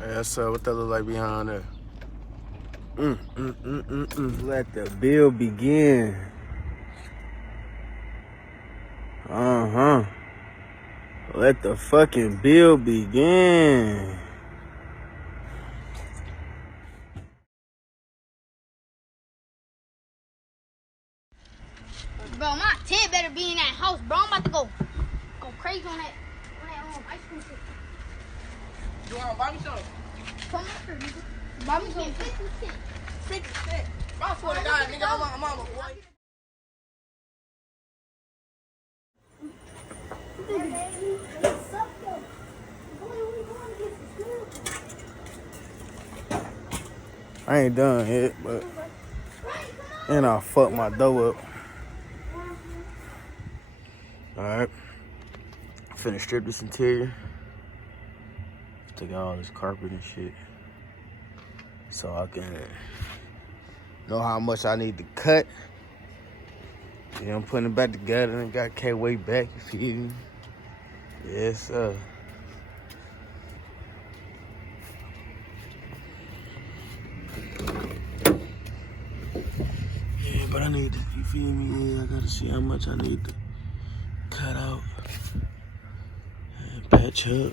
Yeah, so what that look like behind there? Let the build begin. Let the fucking build begin. Bro, my tent better be in that house, bro. I'm about to go crazy on that ice cream shit. You wanna buy me some? Come up here, nigga. Buy me some 50 cents. 50 cents. I swear to God, nigga, I'm on my boy. I ain't done yet, but and I fucked my dough up. Alright. Finna strip this interior. Take out all this carpet and shit. So I can know how much I need to cut. Yeah, I'm putting it back together and got K-Way back, you feel me? Yes, sir. Yeah, but I need to, you feel me? Yeah, I gotta see how much I need to cut out and patch up.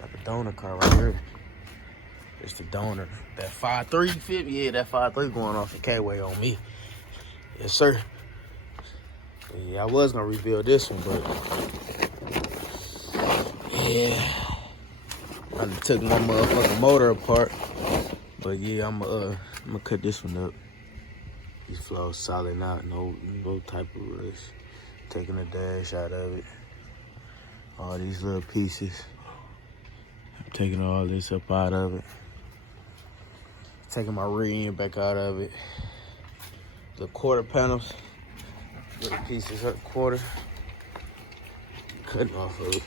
Got the donor car right here. It's the donor. That 5.3 fit me? Yeah, that 5.3 going off the K-Way on me. Yes, sir. Yeah, I was gonna rebuild this one, but yeah, I done took my motherfucking motor apart. But yeah, I'm gonna cut this one up. These flows solid out, no type of rush. Taking a dash out of it. All these little pieces. I'm taking all this up out of it. Taking my rear end back out of it. The quarter panels. Little pieces up quarter. Cutting off of it.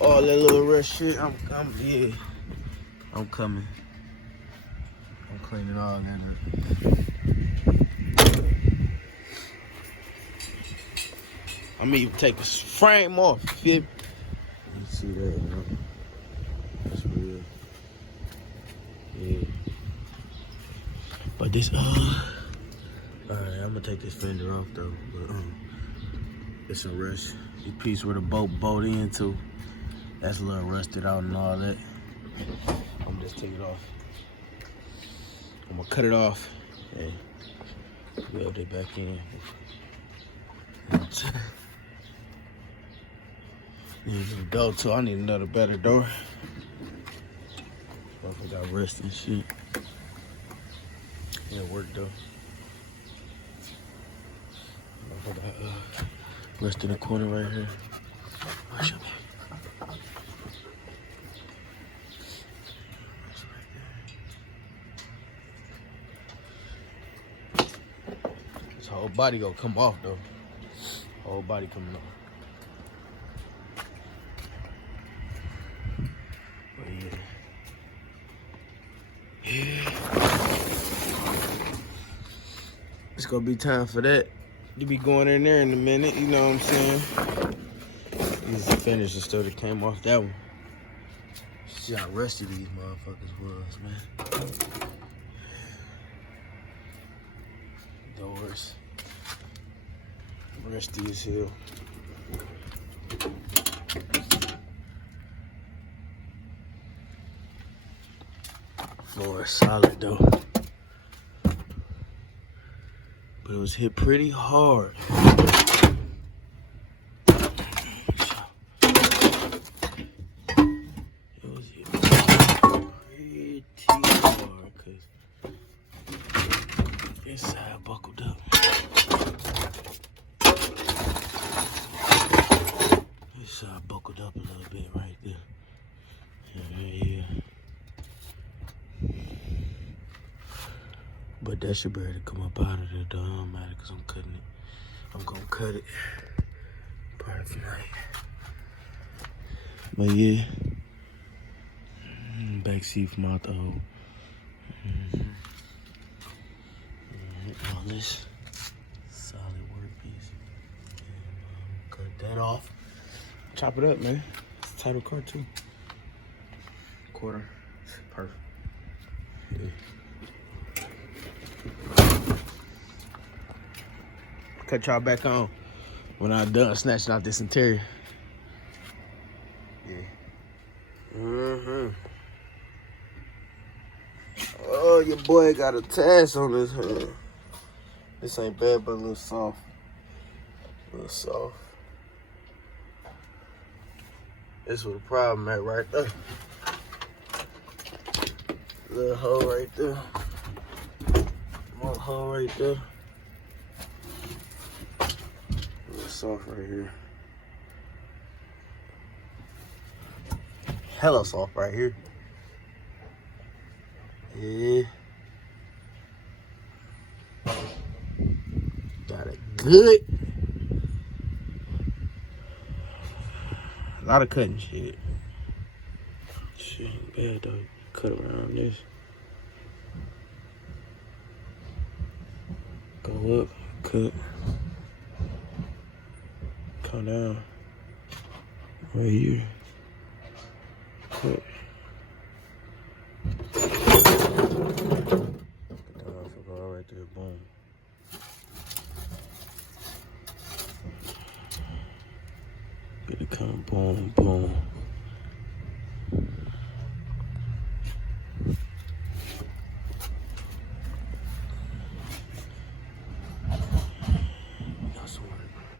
All that little rush shit, I'm coming. I'm cleaning all that up. I'm even take a frame off, you feel me? You see that, you know? That's real. Yeah. But this, alright, I'm gonna take this fender off though. But, it's a rush. The piece where the bolt into, that's a little rusted out and all that. I'm just take it off. I'm gonna cut it off and weld it back in. You know what I'm saying? Need a door too. I need another better door. I got rust and shit. Yeah, work though. I got rust in the corner right here. Watch your back. This whole body gonna come off though. Whole body coming off. But yeah. It's gonna be time for that. You be going in there in a minute, you know what I'm saying? These fenders and stuff that came off that one. See how rusty these motherfuckers was, man. Doors. Rusty as hell. Floor is solid though. But it was hit pretty hard. It was hit pretty hard because this side buckled up. This side buckled up a little bit right there. Yeah. But that should be able to come up out of there, though. It don't matter because I'm cutting it. I'm gonna cut it. Perfect. But yeah, back seat for my throw. On this solid workpiece. Cut that off. Chop it up, man. It's a title car too. Quarter. Perfect. Yeah. Cut y'all back on when I'm done snatching out this interior. Yeah. Oh, your boy got a task on his head. This ain't bad, but a little soft. A little soft. That's what the problem at right there. Little hole right there. More hole right there. A little soft right here. Hella soft right here. Yeah. Got it good. A lot of cutting shit. Shit ain't bad though. Cut around this. Go up, cut. Come down. Right here. Cut. Right there, boom. Get it come, boom, boom.